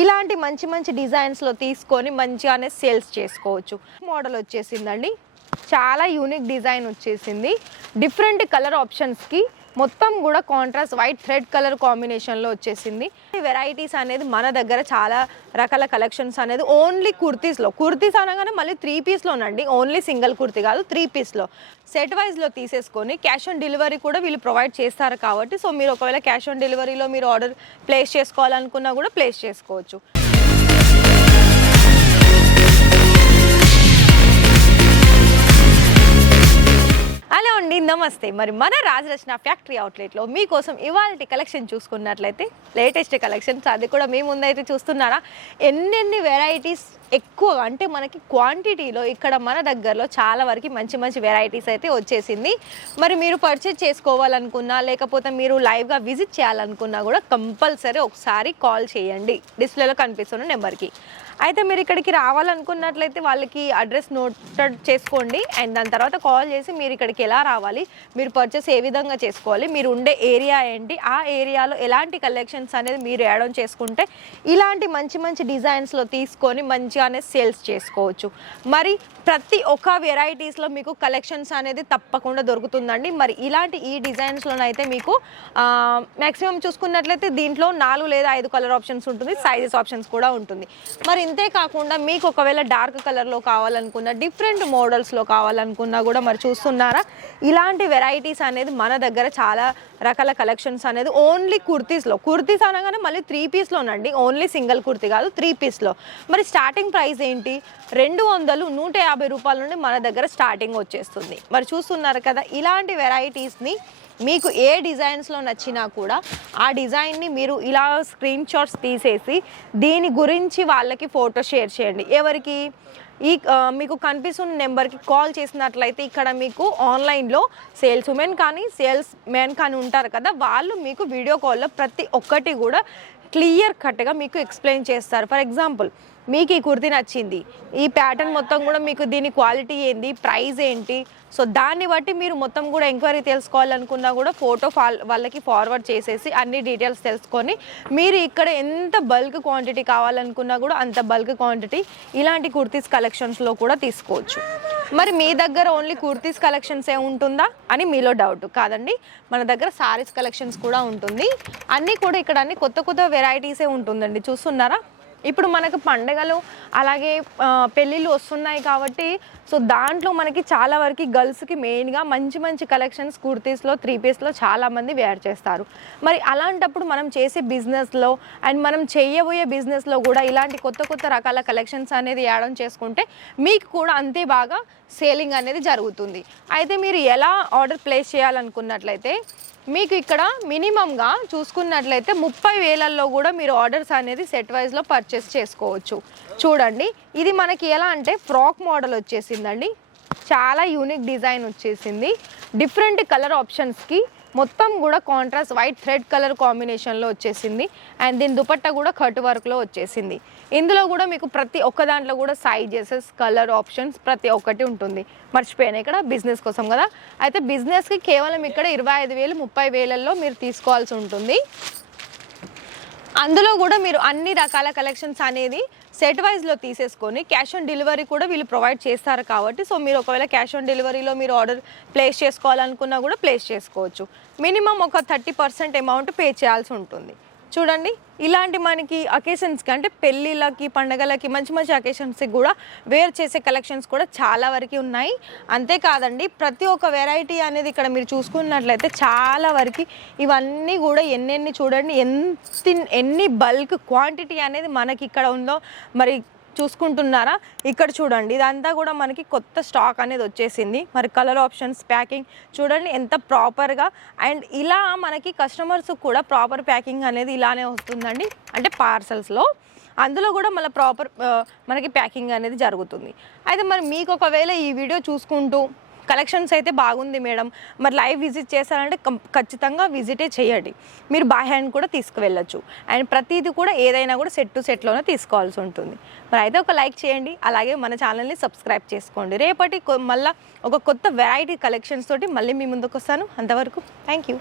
ఇలాంటి మంచి మంచి డిజైన్స్లో తీసుకొని మంచిగానే సేల్స్ చేసుకోవచ్చు. మోడల్ వచ్చేసిందండి, చాలా యూనిక్ డిజైన్ వచ్చేసింది. డిఫరెంట్ కలర్ ఆప్షన్స్కి మొత్తం కూడా కాంట్రాస్ట్ వైట్ థ్రెడ్ కలర్ కాంబినేషన్లో వచ్చేసింది. వెరైటీస్ అనేది మన దగ్గర చాలా రకాల కలెక్షన్స్ అనేది ఓన్లీ కుర్తీస్లో, కుర్తీస్ అనగానే మళ్ళీ 3 పీస్లోనండి, ఓన్లీ సింగిల్ కుర్తీ కాదు 3 పీస్లో సెట్ వైజ్లో తీసేసుకొని క్యాష్ ఆన్ డెలివరీ కూడా వీళ్ళు ప్రొవైడ్ చేస్తారు కాబట్టి సో మీరు ఒకవేళ క్యాష్ ఆన్ డెలివరీలో మీరు ఆర్డర్ ప్లేస్ చేసుకోవాలనుకున్నా కూడా ప్లేస్ చేసుకోవచ్చు. హలో అండి, నమస్తే. మరి మన రాజరచన ఫ్యాక్టరీ అవుట్లెట్లో మీకోసం ఇవాళ కలెక్షన్ చూసుకున్నట్లయితే లేటెస్ట్ కలెక్షన్స్, అది కూడా మీ ముందైతే చూస్తున్నారా. ఎన్నెన్ని వెరైటీస్ ఎక్కువ అంటే మనకి క్వాంటిటీలో ఇక్కడ మన దగ్గరలో చాలా వరకు మంచి మంచి వెరైటీస్ అయితే వచ్చేసింది. మరి మీరు పర్చేజ్ చేసుకోవాలనుకున్నా లేకపోతే మీరు లైవ్గా విజిట్ చేయాలనుకున్నా కూడా కంపల్సరీ ఒకసారి కాల్ చేయండి డిస్ప్లేలో కనిపిస్తున్న నెంబర్కి. అయితే మీరు ఇక్కడికి రావాలనుకున్నట్లయితే వాళ్ళకి అడ్రస్ నోటెడ్ చేసుకోండి అండ్ దాని తర్వాత కాల్ చేసి మీరు ఇక్కడికి ఎలా రావాలి, మీరు పర్చేస్ ఏ విధంగా చేసుకోవాలి, మీరు ఉండే ఏరియా ఏంటి, ఆ ఏరియాలో ఎలాంటి కలెక్షన్స్ అనేది మీరు యాడ్ ఆన్ చేసుకుంటే ఇలాంటి మంచి మంచి డిజైన్స్లో తీసుకొని మంచిగానే సేల్స్ చేసుకోవచ్చు. మరి ప్రతి ఒక్క వెరైటీస్లో మీకు కలెక్షన్స్ అనేది తప్పకుండా దొరుకుతుందండి. మరి ఇలాంటి ఈ డిజైన్స్లోనైతే మీకు మ్యాక్సిమం చూసుకున్నట్లయితే దీంట్లో 4 లేదా 5 కలర్ ఆప్షన్స్ ఉంటుంది, సైజెస్ ఆప్షన్స్ కూడా ఉంటుంది. మరి ఇంతే కాకుండా మీకు ఒకవేళ డార్క్ కలర్లో కావాలనుకున్నా, డిఫరెంట్ మోడల్స్లో కావాలనుకున్నా కూడా మరి చూస్తున్నారా ఇలాంటి వెరైటీస్ అనేది మన దగ్గర చాలా రకాల కలెక్షన్స్ అనేది ఓన్లీ కుర్తీస్లో, కుర్తీస్ అనగానే మళ్ళీ 3 పీస్లోనండి, ఓన్లీ సింగిల్ కుర్తీ కాదు 3 పీస్లో. మరి స్టార్టింగ్ ప్రైస్ ఏంటి, 200 150 రూపాయల నుండి మన దగ్గర స్టార్టింగ్ వచ్చేస్తుంది. మరి చూస్తున్నారు కదా ఇలాంటి వెరైటీస్ని మీకు ఏ డిజైన్స్లో నచ్చినా కూడా ఆ డిజైన్ని మీరు ఇలా స్క్రీన్ షాట్స్ తీసేసి దీని గురించి వాళ్ళకి ఫోటో షేర్ చేయండి. ఎవరికి, ఈ మీకు కనిపిస్తున్న నెంబర్కి కాల్ చేసినట్లయితే ఇక్కడ మీకు ఆన్లైన్లో సేల్స్ ఉమెన్ కానీ సేల్స్ మెన్ కానీ ఉంటారు కదా, వాళ్ళు మీకు వీడియో కాల్లో ప్రతి ఒక్కటి కూడా క్లియర్ కట్గా మీకు ఎక్స్ప్లెయిన్ చేస్తారు. ఫర్ ఎగ్జాంపుల్ మీకు ఈ కుర్తీ నచ్చింది, ఈ ప్యాటర్న్ మొత్తం కూడా మీకు దీని క్వాలిటీ ఏంది, ప్రైస్ ఏంటి, సో దాన్ని బట్టి మీరు మొత్తం కూడా ఎంక్వైరీ తెలుసుకోవాలనుకున్నా కూడా ఫోటో వాళ్ళకి ఫార్వర్డ్ చేసేసి అన్ని డీటెయిల్స్ తెలుసుకొని మీరు ఇక్కడ ఎంత బల్క్ క్వాంటిటీ కావాలనుకున్నా కూడా అంత బల్క్ క్వాంటిటీ ఇలాంటి కుర్తీస్ కలెక్షన్స్లో కూడా తీసుకోవచ్చు. మరి మీ దగ్గర ఓన్లీ కుర్తీస్ కలెక్షన్స్ ఏ ఉంటుందా అని మీలో డౌట్ కాదండి, మన దగ్గర సారీస్ కలెక్షన్స్ కూడా ఉంటుంది. అన్నీ కూడా ఇక్కడ అన్ని కొత్త కొత్త వెరైటీసే ఉంటుందండి. చూస్తున్నారా ఇప్పుడు మనకు పండుగలు అలాగే పెళ్ళిళ్ళు వస్తున్నాయి కాబట్టి సో దాంట్లో మనకి చాలా వరకు గర్ల్స్కి మెయిన్గా మంచి మంచి కలెక్షన్స్ కుర్తీస్లో 3 పీస్లో చాలామంది వేర్ చేస్తారు. మరి అలాంటప్పుడు మనం చేసే బిజినెస్లో అండ్ మనం చేయబోయే బిజినెస్లో కూడా ఇలాంటి కొత్త కొత్త రకాల కలెక్షన్స్ అనేది యాడ్ ఆన్ చేసుకుంటే మీకు కూడా అంతే బాగా సేలింగ్ అనేది జరుగుతుంది. అయితే మీరు ఎలా ఆర్డర్ ప్లేస్ చేయాలనుకున్నట్లయితే మీకు ఇక్కడ మినిమంగా చూసుకున్నట్లయితే 30,000లో కూడా మీరు ఆర్డర్స్ అనేది సెట్ వైజ్లో పర్చేస్ చేసుకోవచ్చు. చూడండి ఇది మనకి ఎలా అంటే ఫ్రాక్ మోడల్ వచ్చేసిందండి, చాలా యూనిక్ డిజైన్ వచ్చేసింది. డిఫరెంట్ కలర్ ఆప్షన్స్కి మొత్తం కూడా కాంట్రాస్ట్ వైట్ థ్రెడ్ కలర్ కాంబినేషన్లో వచ్చేసింది అండ్ దీని దుపట్టా కూడా కట్ వర్క్లో వచ్చేసింది. ఇందులో కూడా మీకు ప్రతి ఒక్క దాంట్లో కూడా సైజెస్ కలర్ ఆప్షన్స్ ప్రతి ఒక్కటి ఉంటుంది. మర్చిపోయాను ఇక్కడ బిజినెస్ కోసం కదా, అయితే బిజినెస్కి కేవలం ఇక్కడ 25,000 30,000లో మీరు తీసుకోవాల్సి ఉంటుంది. అందులో కూడా మీరు అన్ని రకాల కలెక్షన్స్ అనేది సెట్ వైజ్లో తీసేసుకొని క్యాష్ ఆన్ డెలివరీ కూడా వీళ్ళు ప్రొవైడ్ చేస్తారు కాబట్టి సో మీరు ఒకవేళ క్యాష్ ఆన్ డెలివరీలో మీరు ఆర్డర్ ప్లేస్ చేసుకోవాలనుకున్నా కూడా ప్లేస్ చేసుకోవచ్చు. మినిమం ఒక 30% అమౌంట్ పే చేయాల్సి ఉంటుంది. చూడండి ఇలాంటి మనకి అకేషన్స్కి అంటే పెళ్ళిళ్ళకి పండగలకి మంచి మంచి అకేషన్స్కి కూడా వేర్ చేసే కలెక్షన్స్ కూడా చాలా వరకు ఉన్నాయి. అంతేకాదండి ప్రతి ఒక్క వెరైటీ అనేది ఇక్కడ మీరు చూసుకున్నట్లయితే చాలా వరకు ఇవన్నీ కూడా ఎన్నెన్ని చూడండి ఎన్ని బల్క్ క్వాంటిటీ అనేది మనకి ఇక్కడ ఉందో మరి చూసుకుంటున్నారా. ఇక్కడ చూడండి ఇదంతా కూడా మనకి కొత్త స్టాక్ అనేది వచ్చేసింది. మరి కలర్ ఆప్షన్స్ ప్యాకింగ్ చూడండి ఎంత ప్రాపర్గా అండ్ ఇలా మనకి కస్టమర్స్ కూడా ప్రాపర్ ప్యాకింగ్ అనేది ఇలానే వస్తుందండి, అంటే పార్సల్స్లో అందులో కూడా మళ్ళీ ప్రాపర్ మనకి ప్యాకింగ్ అనేది జరుగుతుంది. అయితే మరి మీకు ఒకవేళ ఈ వీడియో చూసుకుంటూ కలెక్షన్స్ అయితే బాగుంది మేడం, మరి లైవ్ విజిట్ చేశారంటే ఖచ్చితంగా విజిటే చేయండి. మీరు బై హ్యాండ్ కూడా తీసుకువెళ్ళచ్చు అండ్ ప్రతిదీ కూడా ఏదైనా కూడా సెట్ టు సెట్లోనే తీసుకోవాల్సి ఉంటుంది. మరి అయితే ఒక లైక్ చేయండి, అలాగే మన ఛానల్ని సబ్స్క్రైబ్ చేసుకోండి. రేపటి మళ్ళీ ఒక కొత్త వెరైటీ కలెక్షన్స్ తోటి మళ్ళీ మీ ముందుకు వస్తాను. అంతవరకు థ్యాంక్ యూ.